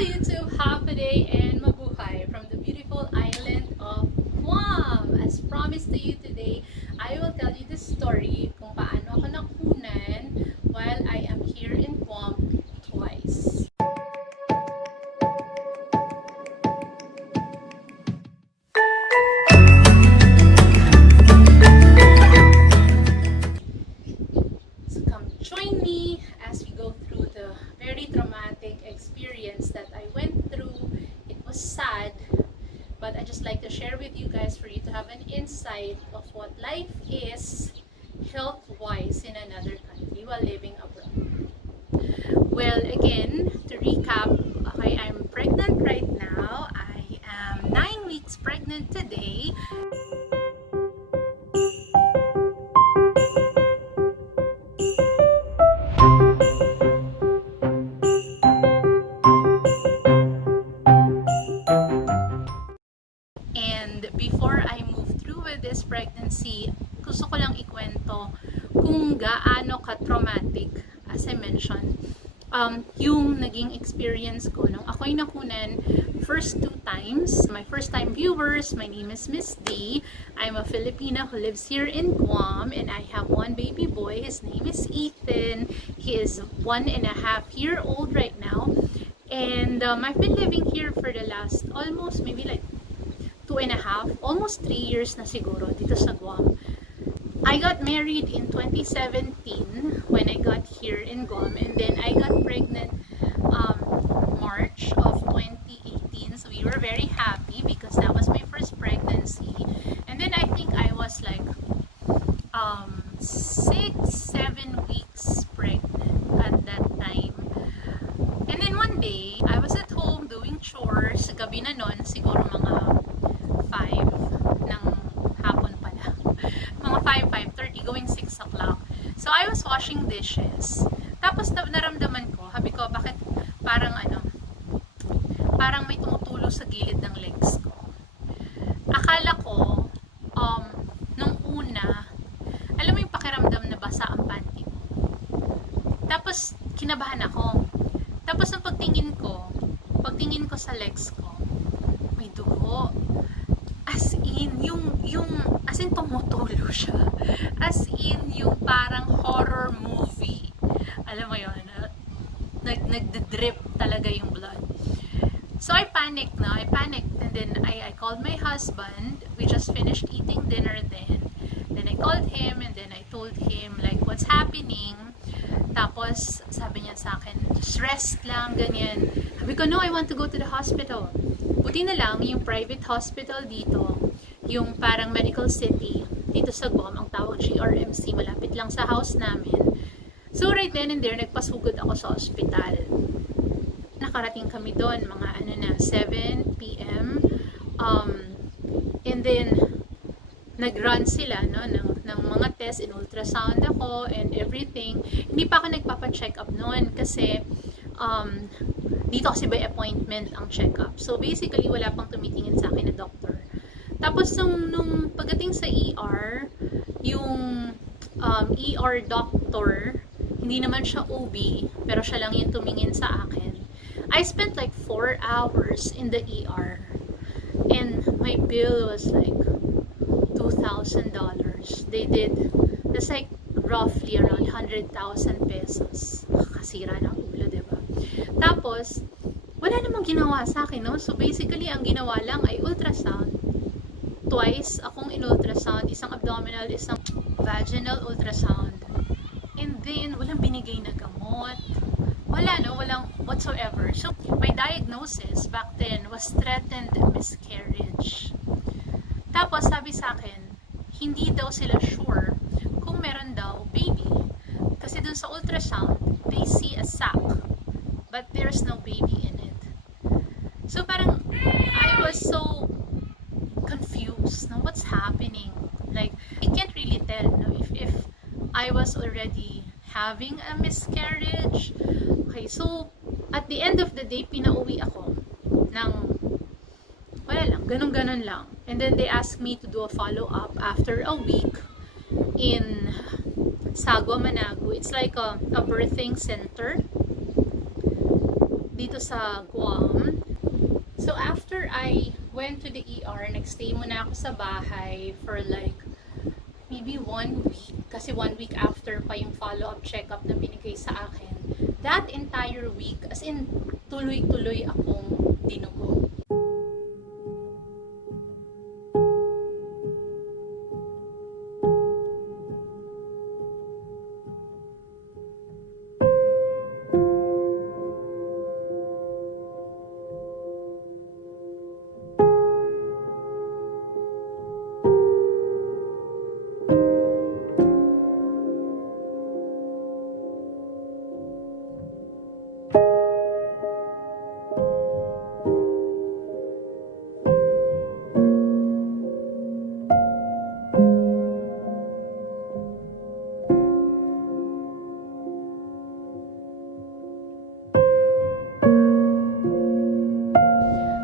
YouTube, happy day and mabuhay from the beautiful island of Guam. As promised to you today, I will tell you the story kung paano ako nakunan while I am here in Guam twice. So come join me as we go through the very traumatic experience that I went through. It was sad, but I just like to share with you guys for you to have an insight of what life is health-wise in another country while living abroad. Well, again, to recap, okay, I'm pregnant right now. I am 9 weeks pregnant today. And before I move through with this pregnancy, gusto ko lang ikwento kung gaano ka-traumatic, as I mentioned, yung naging experience ko nung ako'y nakunan first 2 times. My first time viewers, my name is Miss D. I'm a Filipina who lives here in Guam, and I have 1 baby boy. His name is Ethan. He is 1.5-year-old right now. And I've been living here for the last almost maybe like 2.5, almost 3 years na siguro dito sa Guam. I got married in 2017 when I got here in Guam, and then I got pregnant March of 2018. So we were very happy because that was my first pregnancy. And then I think I was like 6-7 weeks pregnant at that time. And then one day I was at home doing chores. Gabi na nun, siguro mga 5 ng hapon pala. Mga 5:30 going 6 o'clock. So I was washing dishes. Tapos naramdaman ko, habi ko, bakit parang parang may tumutulo sa gilid ng legs ko. Akala ko, nung una, alam mo yung pakiramdam na basa ang panty mo. Tapos kinabahan ako. Tapos ang pagtingin ko sa legs ko, may dugo. As in tumutulo siya. As in yung parang horror movie. Alam mo yun, nagdrip talaga yung blood. So I panicked. And then I called my husband. We just finished eating dinner then. Then I called him and then I told him like what's happening. Tapos sabi niya sa akin, just rest lang, ganyan. Sabi ko, no, I want to go to the hospital. Buti na lang yung private hospital dito, yung parang medical city dito sa Guam, ang tawag GRMC, malapit lang sa house namin. So right then and there, nagpasugod ako sa hospital. Nakarating kami doon mga 7 p.m. And then nag-run sila ng mga test, in ultrasound ako and everything. Hindi pa ako nagpapa-check up noon kasi dito kasi by appointment ang check-up. So basically wala pang tumitingin sa akin na doctor. Tapos nung pagdating sa ER, yung ER doctor, hindi naman siya OB, pero siya lang yung tumingin sa akin. I spent like 4 hours in the ER. And my bill was like $2,000. That's like roughly around 100,000 pesos. Kasira ng ulo, diba? Tapos, wala namang ginawa sa akin, no? So basically, ang ginawa lang ay ultrasound. Twice akong in-ultrasound, isang abdominal, isang vaginal ultrasound. And then, walang binigay na gamot. Walang whatsoever. So, my diagnosis back then was threatened miscarriage. Tapos, sabi sa akin, hindi daw sila sure kung meron daw baby. Kasi dun sa ultrasound, they see a sac, but there's no baby in it. So, parang, I was so confused. Now, what's happening? Like, I can't really tell, no, if I was already having a miscarriage. Okay, so, at the end of the day, pinauwi ako ng, wala lang, ganun-ganun lang. And then they asked me to do a follow-up after a week in Sagwa, Managua. It's like a birthing center. dito sa Guam. So after I went to the ER, nagstay muna ako sa bahay for like maybe 1 week. Kasi 1 week after pa yung follow-up check-up na binigay sa akin. That entire week, as in tuloy-tuloy akong dinugo.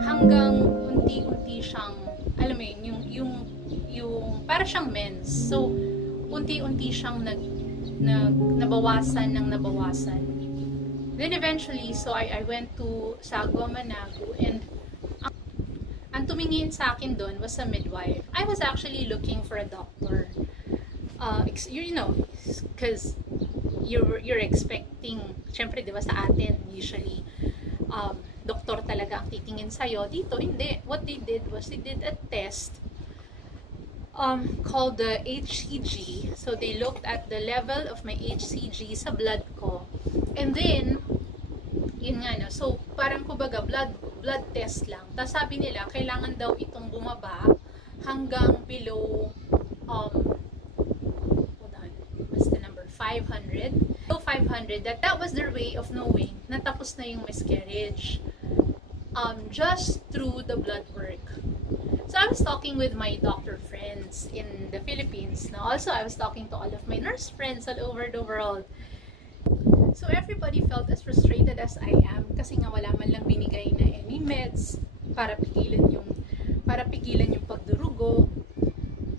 Hanggang unti-unti siyang, alam mo yun, yung para siyang mens. So, unti-unti siyang nabawasan ng nabawasan. Then eventually, so I went to Sagwa, Managua, and ang tumingin sa akin doon was a midwife. I was actually looking for a doctor. You know, because you're expecting, syempre, di ba sa atin, usually, doktor talaga ang titingin sa'yo. Dito, hindi. What they did was, they did a test called the HCG. So, they looked at the level of my HCG sa blood ko. And then, yun nga, no? So, parang kumbaga, blood test lang. Tapos sabi nila, kailangan daw itong bumaba hanggang below, hold on, what's the number? 500. So, 500, that was their way of knowing na tapos na yung miscarriage. Just through the blood work. So I was talking with my doctor friends in the Philippines. Now also I was talking to all of my nurse friends all over the world. So everybody felt as frustrated as I am kasi nga wala man lang binigay na any meds para pigilan yung pagdurugo.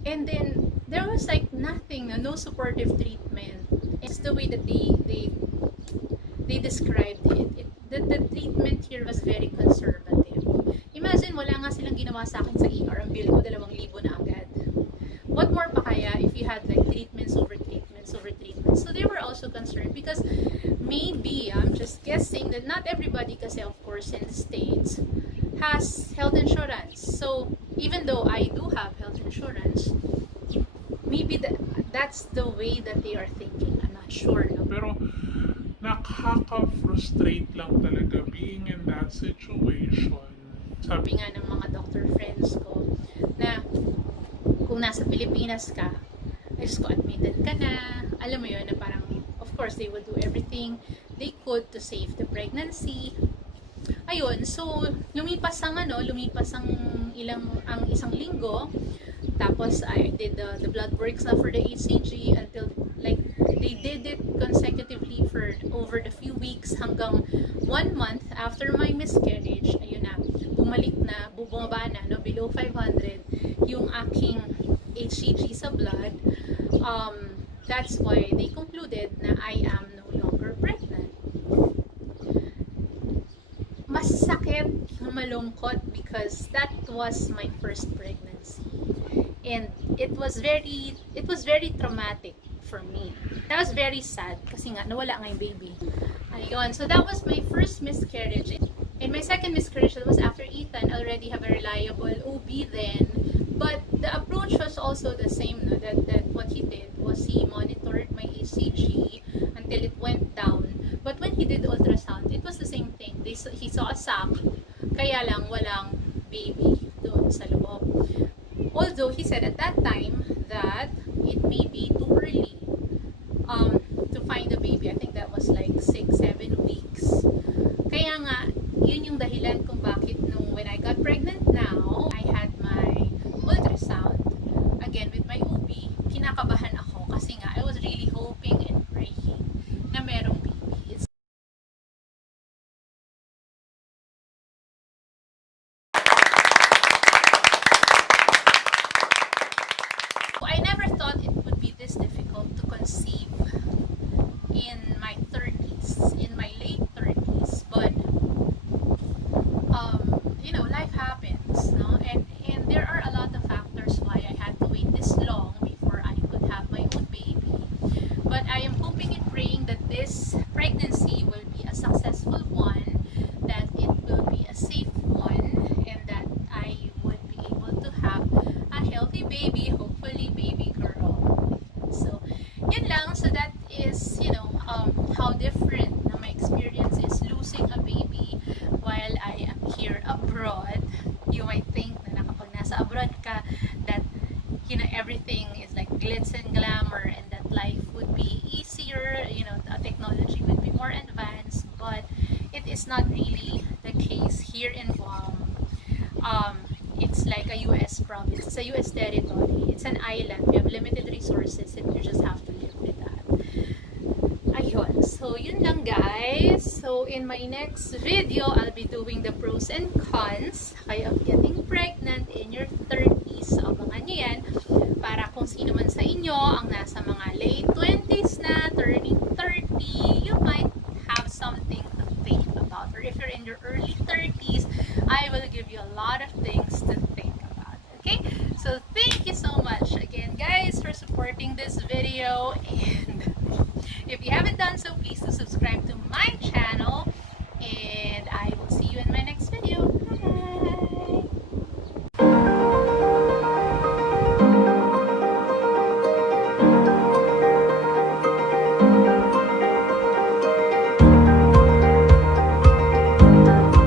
And then there was like nothing, no supportive treatment. It's the way that they described it. The treatment here was very conservative. Imagine, wala nga silang ginawa sa akin sa ER. Ang bill ko 2,000 na agad. What more pa kaya if you had like treatments over treatments over treatments? So they were also concerned because maybe, I'm just guessing, that not everybody, kasi of course in the States, has health insurance. So even though I do have health insurance, maybe that's the way that they are thinking. I'm not sure. No? Pero nakaka-frustrate lang talaga being in that situation. Sabi nga ng mga doctor friends ko na kung nasa Pilipinas ka, ay just ko admitted ka na, alam mo yun, na parang, of course, they would do everything they could to save the pregnancy. Ayun, so, lumipas ang isang linggo, tapos I did the blood works na for the HCG until, like, they did it consecutively for over the few weeks hanggang 1 month after my miscarriage. Ayun na, bumaba na, no, below 500 yung aking HCG sa blood. That's why they concluded na I am no longer pregnant. Masakit, malungkot, because that was my first pregnancy. And it was very traumatic for me. That was very sad kasi nga nawala nga yung baby. Ayun, so that was my first miscarriage. And my second miscarriage, that was after Ethan already have a reliable OB then. But the approach was also the same, no? That what he did was he monitored my ECG until it went down. But when he did ultrasound, it was the same thing. He saw a sac, kaya lang walang baby doon sa loob. Although he said at that time that it may be too early to find a baby. I think that was like 6-7 weeks. Kaya nga, yun yung dahilan kung bakit when I got pregnant now, I had my ultrasound again with my OB. Kinakabahan ako kasi nga I was really hoping and praying na merong baby. I never thought it would be this difficult to happens, no? And there are a lot of factors why I had to wait this long before I could have my own baby. But I am hoping and praying that this pregnancy will be a successful one, that it will be a safe one, and that I would be able to have a healthy baby, hopefully baby girl. So, yun lang. So that is, how different na my experience is losing a baby while I am here abroad. You might think na kapag nasa abroad ka, that everything is like glitz and glamour, and that life would be easier, the technology would be more advanced, but it is not really the case here in Guam. It's like a US province, it's a US territory, it's an island, we have limited resources, and you just have to live with that. Ayun, so yun lang guys. So in my next video, I'll be doing the pros and cons of getting pregnant in your 30s. So abangan nyo yan, para kung sino man sa inyo ang nasa mga late 20s na, turning 30, you might have something to think about. Or if you're in your early 30s, I will give you a lot of things